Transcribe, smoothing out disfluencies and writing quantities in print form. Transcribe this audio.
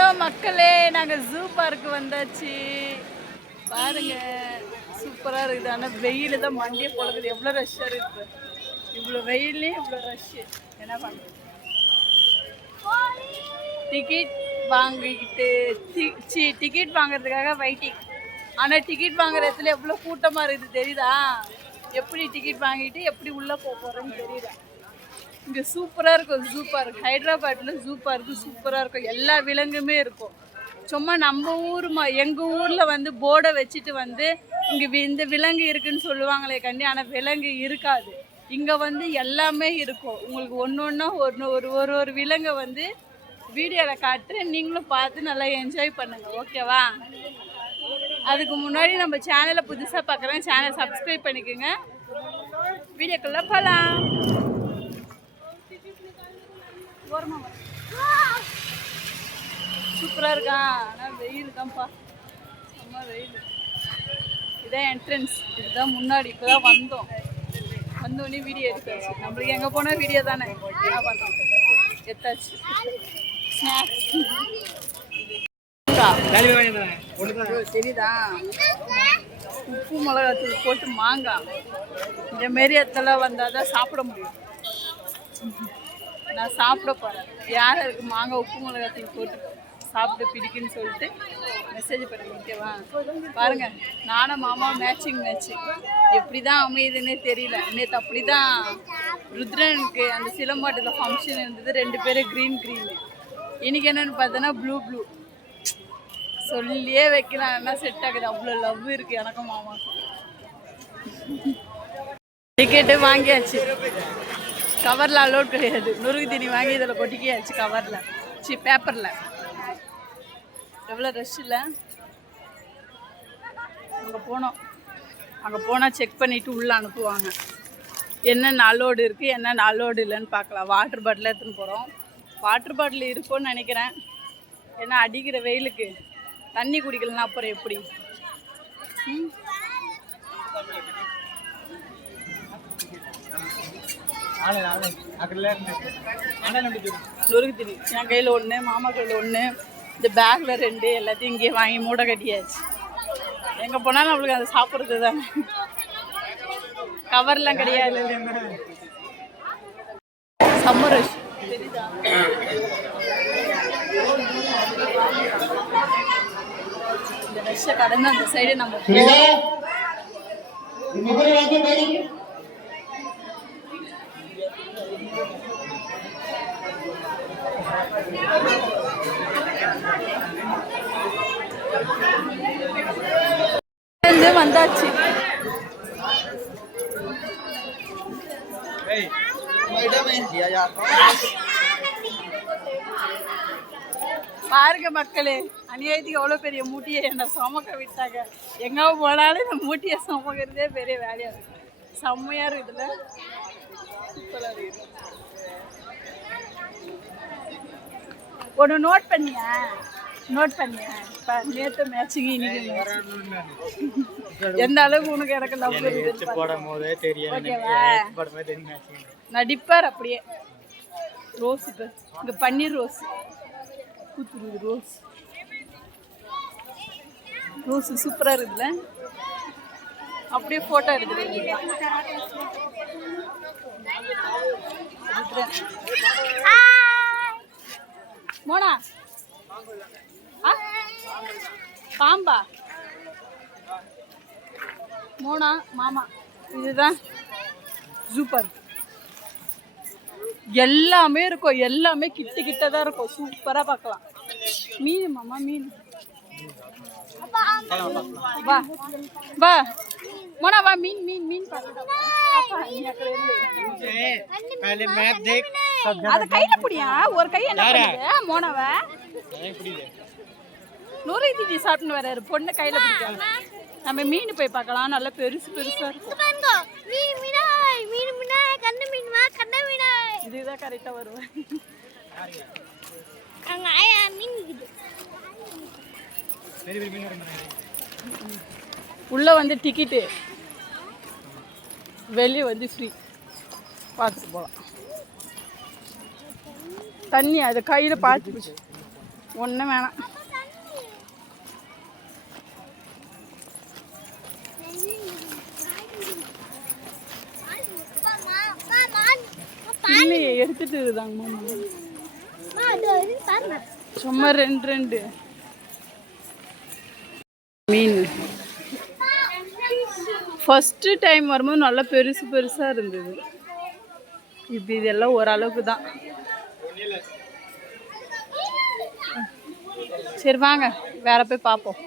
Hello மக்களே, நாங்கள் zoo park வந்தாச்சு. பாருங்க, சூப்பராக இருக்குது. ஆனால் வெயில் தான் மண்டியை போடுறது. எவ்வளோ ரஷ்ஷாக இருக்குது. இவ்வளோ வெயிலே இவ்வளோ ரஷ்ஷு. என்ன பண்ணுறது? டிக்கெட் வாங்கிக்கிட்டு டிக்கெட் வாங்குறதுக்காக வெயிட்டிங். ஆனால் டிக்கெட் வாங்குற இடத்துல எவ்வளோ கூட்டமாக இருக்குது தெரியுதா? எப்படி டிக்கெட் வாங்கிட்டு எப்படி உள்ளே போக போகிறோன்னு தெரியுதா? இங்கே சூப்பராக இருக்கும் ஜூ பார்க். ஹைதராபாத்தில் ஜூ பார்க்கு சூப்பராக இருக்கும். எல்லா விலங்குமே இருக்கும். சும்மா நம்ம எங்கள் ஊரில் வந்து போர்டை வச்சுட்டு வந்து இங்கே இந்த விலங்கு இருக்குதுன்னு சொல்லுவாங்களே கண்டி, ஆனால் விலங்கு இருக்காது. இங்கே வந்து எல்லாமே இருக்கும். உங்களுக்கு ஒன்று ஒன்றா ஒரு விலங்கை வந்து வீடியோவில் காட்டுறேன். நீங்களும் பார்த்து நல்லா என்ஜாய் பண்ணுங்கள், ஓகேவா? அதுக்கு முன்னாடி நம்ம சேனலை புதுசாக பார்க்குறேன், சேனலை சப்ஸ்கிரைப் பண்ணிக்கோங்க. வீடியோக்குள்ளே போகலாம். சூப்பராக இருக்கான். ஆனால் வெயில் தான்ப்பா, செம்ம வெயில். இதான் என்ட்ரன்ஸ், இதுதான் முன்னாடி. இப்போ தான் வந்தோடனே வீடியோ எடுத்தாச்சு. நம்மளுக்கு எங்கே போனால் வீடியோ தானே, என்ன பண்ணோம், எடுத்தாச்சு. ஸ்நாக்ஸ் சரிதா? உப்பு மிளகாத்தூள் போட்டு மாங்காய் இந்த மாரி இடத்துல வந்தால் தான் சாப்பிட முடியும். நான் சாப்பிட போகிறேன். யார் அதுக்கு மாங்காய் உப்பு மிளகாத்தூள் போட்டு சாப்பிட்டு பிடிக்குன்னு சொல்லிட்டு மெசேஜ் பண்ணுங்க, ஓகேவா? பாருங்கள், நானும் மாமா மேட்சிங் மேட்ச்சு. எப்படி தான் அமையுதுன்னே தெரியல. நேற்று அப்படி தான் ருத்ரனுக்கு அந்த சிலம்பாட்டத்தில் ஃபங்க்ஷன் இருந்தது. 2 பேரும் க்ரீன். இன்றைக்கி என்னென்னு பார்த்தோன்னா ப்ளூ. சொல்லியே வைக்கலாம், என்ன செட் ஆகுது. அவ்வளோ லவ் இருக்குது எனக்கும் மாமாக்கும். டிக்கெட்டு வாங்கியாச்சு. கவரில் அலோட் கிடையாது. நுறுக்கு தீனி வாங்கி இதில் கொட்டிக்கியாச்சு கவரில், பேப்பரில். எவ்வளோ ரஷ் இல்லை? அங்கே போனால் செக் பண்ணிவிட்டு உள்ளே அனுப்புவாங்க. என்னென்ன அலோடு இருக்குது, என்னென்ன அலோடு இல்லைன்னு பார்க்கலாம். வாட்டர் பாட்டில் எடுத்துன்னு போகிறோம். வாட்டர் பாட்டில் இருக்கும்னு நினைக்கிறேன். ஏன்னா அடிக்கிற வெயிலுக்கு தண்ணி குடிக்கலன்னா அப்புறம் எப்படி? நொறுக்கு திரி என் கையில் 1, மாமா கையில் 1, இந்த பேக்கில் 2, எல்லாத்தையும் இங்கேயே வாங்கி மூடை கட்டியாச்சு. எங்கே போனாலும் நம்மளுக்கு அதை சாப்பிட்றது தானே, கவர்லாம் கிடையாது. சம்மர் ரஷ் தெரியுதா? இந்த ரஷ்ஷை கடந்து அந்த சைடு நம்ம வந்தாச்சு. பாருங்க மக்களே, அநியாயத்துக்கு எவ்வளோ பெரிய மூட்டியை என்னை சுமக்க விட்டாங்க. எங்கே போனாலும் இந்த மூட்டியை சுமக்கிறதே பெரிய வேலையாக இருக்கு. செம்மையாக இருக்குதுல்ல, சூப்பராக இருக்குது. ஒன்று நோட் பண்ணியா? இப்போ நேற்று மேட்சிங் இன்னைக்கு எந்த அளவுக்கு உனக்கு எனக்கு லவ் இருக்குது ஓகேவா? நடிப்பார் அப்படியே. ரோஸ் இங்கே பன்னீர் ரோஸ் பூத்துருது. ரோஸ் சூப்பராக இருக்குதுல்ல? அப்படியே ஃபோட்டோ எடுக்குது. மோனா பாம்பா? மோனா மாமா, இதுதான் ஜூ பார்க். எல்லாமே இருக்கும், எல்லாமே கிட்ட தான் இருக்கும். சூப்பராக பார்க்கலாம். மீன் மாமா, மீன். வா மோனா வா, மீன் அது கையில புடியா? ஒரு கை என்ன பண்ணுது மோனாவ? நூறு தீட்டி சாப்பிட்டுன்னு வராரு. பொண்ணு கையில பிடிக்காது. நம்ம மீன் போய் பார்க்கலாம். நல்லா பெருசா இருக்கும். இதுதான் கரெக்டா வருவேன். உள்ள வந்து டிக்கெட்டு, வெளியே வந்து ஃப்ரீ. பார்த்துட்டு போகலாம். தண்ணி அது கையில் பார்த்து ஒன்றும் வேணாம். இல்லையே எடுத்துட்டு இருக்குதாங்க மாமா. சும்மா ரெண்டு மீன். ஃபஸ்ட்டு டைம் வரும்போது நல்லா பெருசாக இருந்தது. இப்போ இதெல்லாம் ஓரளவுக்கு தான். சரி வாங்க வேற போய் பார்ப்போம்.